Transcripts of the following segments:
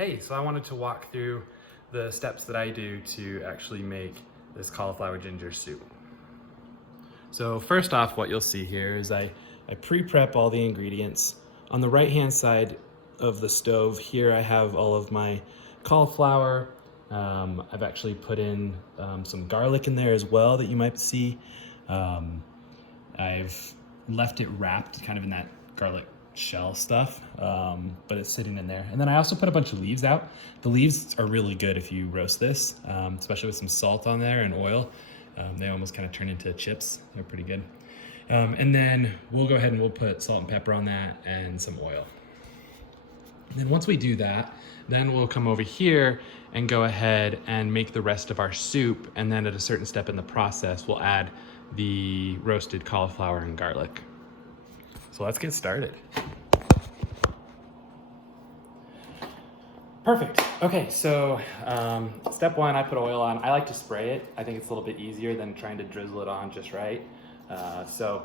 Hey, so I wanted to walk through the steps that I do to actually make this cauliflower ginger soup. So first off, what you'll see here is I pre-prep all the ingredients. On the right-hand side of the stove here, I have all of my cauliflower. I've actually put in some garlic in there as well that you might see. I've left it wrapped kind of in that garlic shell stuff, but it's sitting in there. And then I also put a bunch of leaves out. The leaves are really good if you roast this, especially with some salt on there and oil. They almost kind of turn into chips. They're pretty good. And then we'll go ahead and we'll put salt and pepper on that and some oil. And then once we do that, then we'll come over here and go ahead and make the rest of our soup. And then at a certain step in the process, we'll add the roasted cauliflower and garlic. So let's get started. Perfect. Okay, so step one, I put oil on. I like to spray it. I think it's a little bit easier than trying to drizzle it on just right. So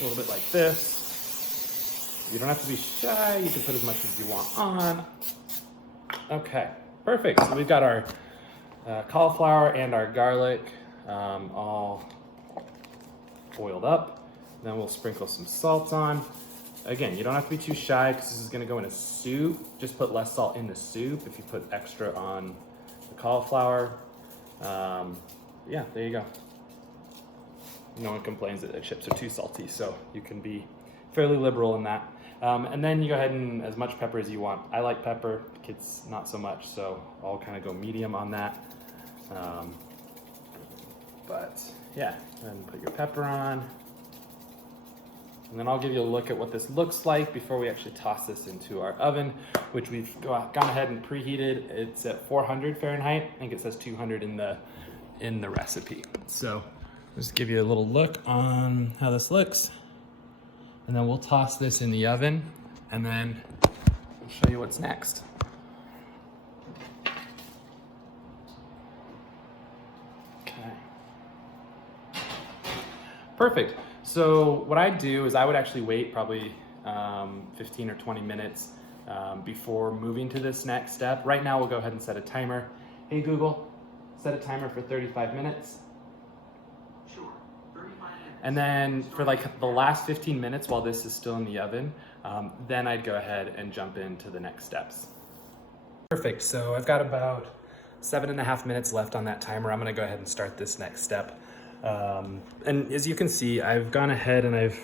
a little bit like this. You don't have to be shy. You can put as much as you want on. Okay, perfect. So we've got our cauliflower and our garlic all oiled up. Then we'll sprinkle some salt on. Again, you don't have to be too shy because this is gonna go in a soup. Just put less salt in the soup if you put extra on the cauliflower. Yeah, there you go. No one complains that the chips are too salty, so you can be fairly liberal in that. And then you go ahead and as much pepper as you want. I like pepper, kids not so much, so I'll kind of go medium on that. But yeah, then put your pepper on. And then I'll give you a look at what this looks like before we actually toss this into our oven, which we've gone ahead and preheated. It's at 400 Fahrenheit. I think it says 200 in the recipe. So just give you a little look on how this looks. And then we'll toss this in the oven and then I'll show you what's next. Okay. Perfect. So what I do is I would actually wait probably 15 or 20 minutes before moving to this next step. Right now we'll go ahead and set a timer. Hey Google, set a timer for 35 minutes. Sure, 35 minutes. And then for like the last 15 minutes while this is still in the oven, then I'd go ahead and jump into the next steps. Perfect, so I've got about 7.5 minutes left on that timer. I'm gonna go ahead and start this next step. And as you can see, I've gone ahead and I've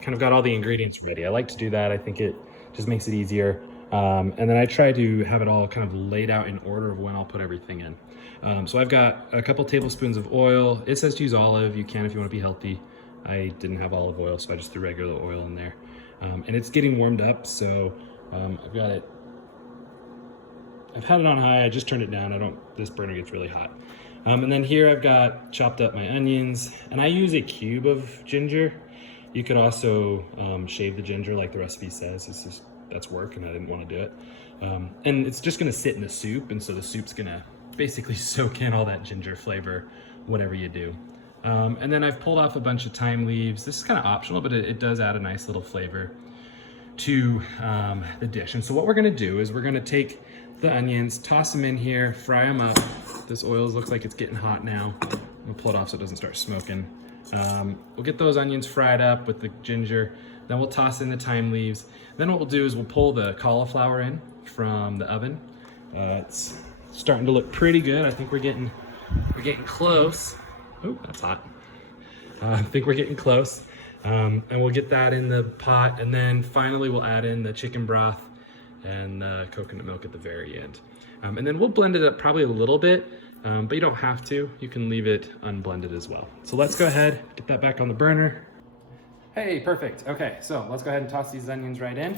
kind of got all the ingredients ready. I like to do that. I think it just makes it easier. And then I try to have it all kind of laid out in order of when I'll put everything in. So I've got a couple tablespoons of oil. It says to use olive. You can if you want to be healthy. I didn't have olive oil, so I just threw regular oil in there. And it's getting warmed up, so I've got it. I've had it on high. I just turned it down. This burner gets really hot. And then here I've got chopped up my onions, and I use a cube of ginger. You could also shave the ginger like the recipe says. That's work, and I didn't want to do it. And it's just gonna sit in the soup, and so the soup's gonna basically soak in all that ginger flavor, whatever you do. And then I've pulled off a bunch of thyme leaves. This is kind of optional, but it does add a nice little flavor to the dish. And so what we're gonna do is we're gonna take the onions, toss them in here, fry them up. This oil looks like it's getting hot now. We'll pull it off so it doesn't start smoking. We'll get those onions fried up with the ginger. Then we'll toss in the thyme leaves. Then what we'll do is we'll pull the cauliflower in from the oven. It's starting to look pretty good. I think we're getting close. Oh, that's hot. I think we're getting close. And we'll get that in the pot. And then finally we'll add in the chicken broth and the coconut milk at the very end. And then we'll blend it up probably a little bit, but you don't have to. You can leave it unblended as well. So let's go ahead, get that back on the burner. Hey, perfect. Okay, so let's go ahead and toss these onions right in.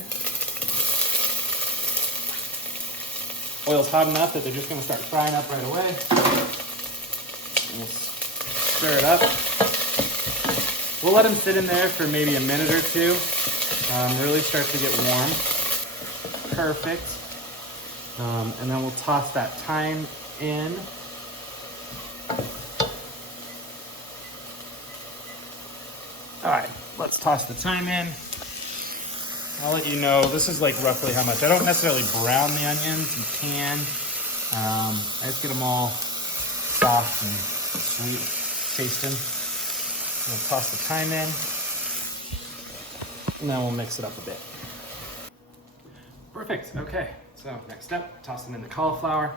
Oil's hot enough that they're just gonna start frying up right away. And we'll stir it up. We'll let them sit in there for maybe a minute or two. Really start to get warm. Perfect. And then we'll toss that thyme in. All right, let's toss the thyme in. I'll let you know, this is like roughly how much. I don't necessarily brown the onions, you can. I just get them all soft and sweet, tasting. We'll toss the thyme in, and then we'll mix it up a bit. Perfect, okay. So next step, tossing in the cauliflower.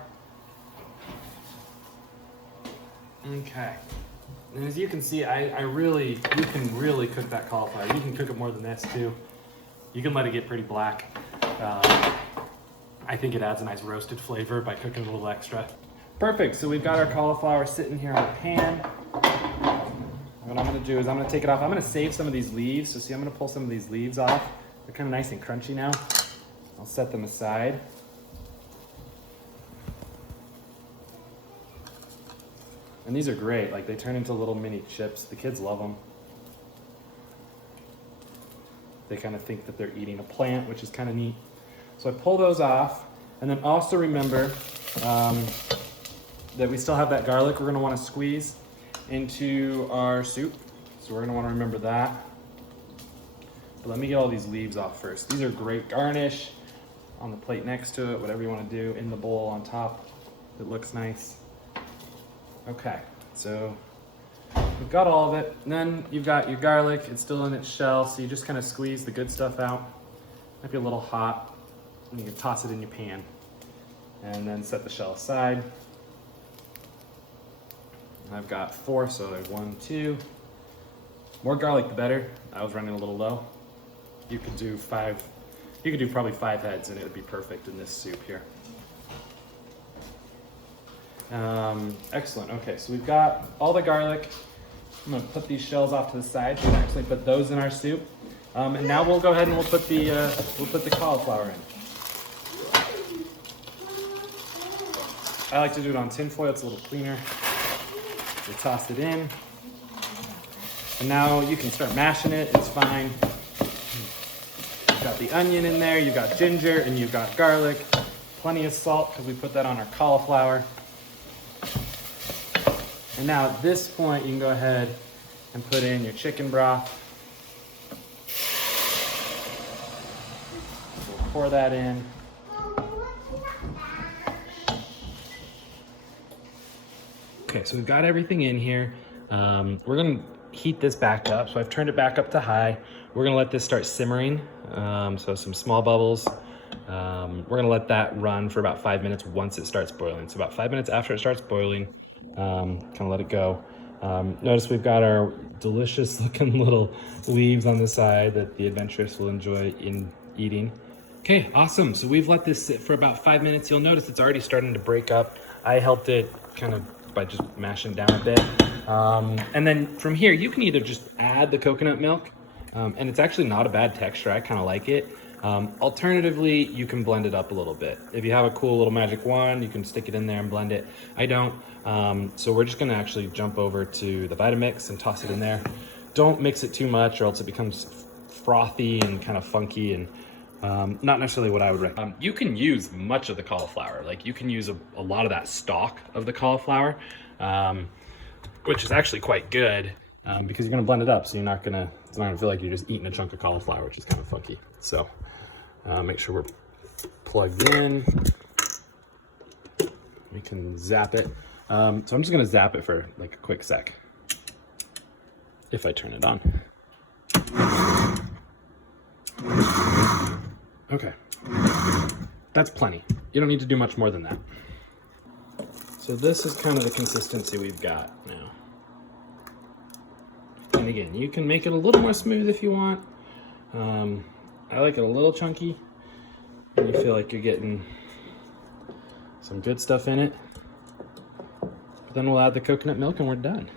Okay. And as you can see, you can really cook that cauliflower. You can cook it more than this too. You can let it get pretty black. I think it adds a nice roasted flavor by cooking a little extra. Perfect, so we've got our cauliflower sitting here on the pan. What I'm gonna do is I'm gonna take it off. I'm gonna save some of these leaves. So see, I'm gonna pull some of these leaves off. They're kind of nice and crunchy now. I'll set them aside. And these are great, like they turn into little mini chips. The kids love them. They kind of think that they're eating a plant, which is kind of neat. So I pull those off, and then also remember that we still have that garlic we're gonna wanna squeeze into our soup. So we're gonna wanna remember that. But let me get all these leaves off first. These are great garnish on the plate next to it, whatever you wanna do, in the bowl on top. It looks nice. Okay, so we've got all of it. And then you've got your garlic, it's still in its shell, so you just kind of squeeze the good stuff out. Might be a little hot, and you can toss it in your pan. And then set the shell aside. I've got 4, so I have 1, 2. More garlic the better. I was running a little low. You could do 5, you could do probably 5 heads and it would be perfect in this soup here. Excellent. Okay, so we've got all the garlic. I'm gonna put these shells off to the side. So we can actually put those in our soup. And now we'll go ahead and we'll put the cauliflower in. I like to do it on tin foil. It's a little cleaner. We toss it in. And now you can start mashing it. It's fine. You've got the onion in there. You've got ginger and you've got garlic. Plenty of salt because we put that on our cauliflower. And now at this point, you can go ahead and put in your chicken broth. We'll pour that in. Okay, so we've got everything in here. We're gonna heat this back up. So I've turned it back up to high. We're gonna let this start simmering. So some small bubbles. We're gonna let that run for about 5 minutes once it starts boiling. So about 5 minutes after it starts boiling, kind of let it go. Notice we've got our delicious looking little leaves on the side that the adventurous will enjoy in eating. Okay, awesome. So we've let this sit for about 5 minutes. You'll notice it's already starting to break up. I helped it kind of by just mashing down a bit. And then from here, you can either just add the coconut milk, and it's actually not a bad texture. I kind of like it. Alternatively, you can blend it up a little bit. If you have a cool little magic wand, you can stick it in there and blend it. I don't. So we're just gonna actually jump over to the Vitamix and toss it in there. Don't mix it too much or else it becomes frothy and kind of funky and not necessarily what I would recommend. You can use much of the cauliflower. Like you can use a lot of that stalk of the cauliflower, which is actually quite good because you're gonna blend it up. So it's not gonna feel like you're just eating a chunk of cauliflower, which is kind of funky. So make sure we're plugged in. We can zap it. So I'm just gonna zap it for like a quick sec. If I turn it on. Okay, that's plenty. You don't need to do much more than that. So this is kind of the consistency we've got now. And again, you can make it a little more smooth if you want. I like it a little chunky. And you feel like you're getting some good stuff in it. But then we'll add the coconut milk and we're done.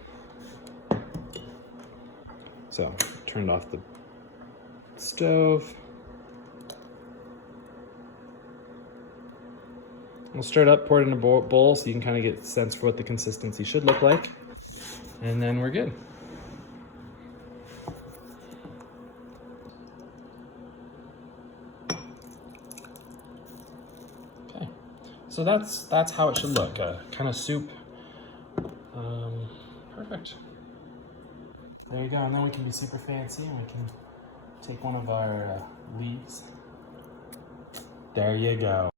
So, turned off the stove. We'll stir it up, pour it in a bowl so you can kind of get a sense for what the consistency should look like. And then we're good. Okay, so that's how it should look. Kind of soup. Perfect. There you go, and then we can be super fancy and we can take one of our leaves. There you go.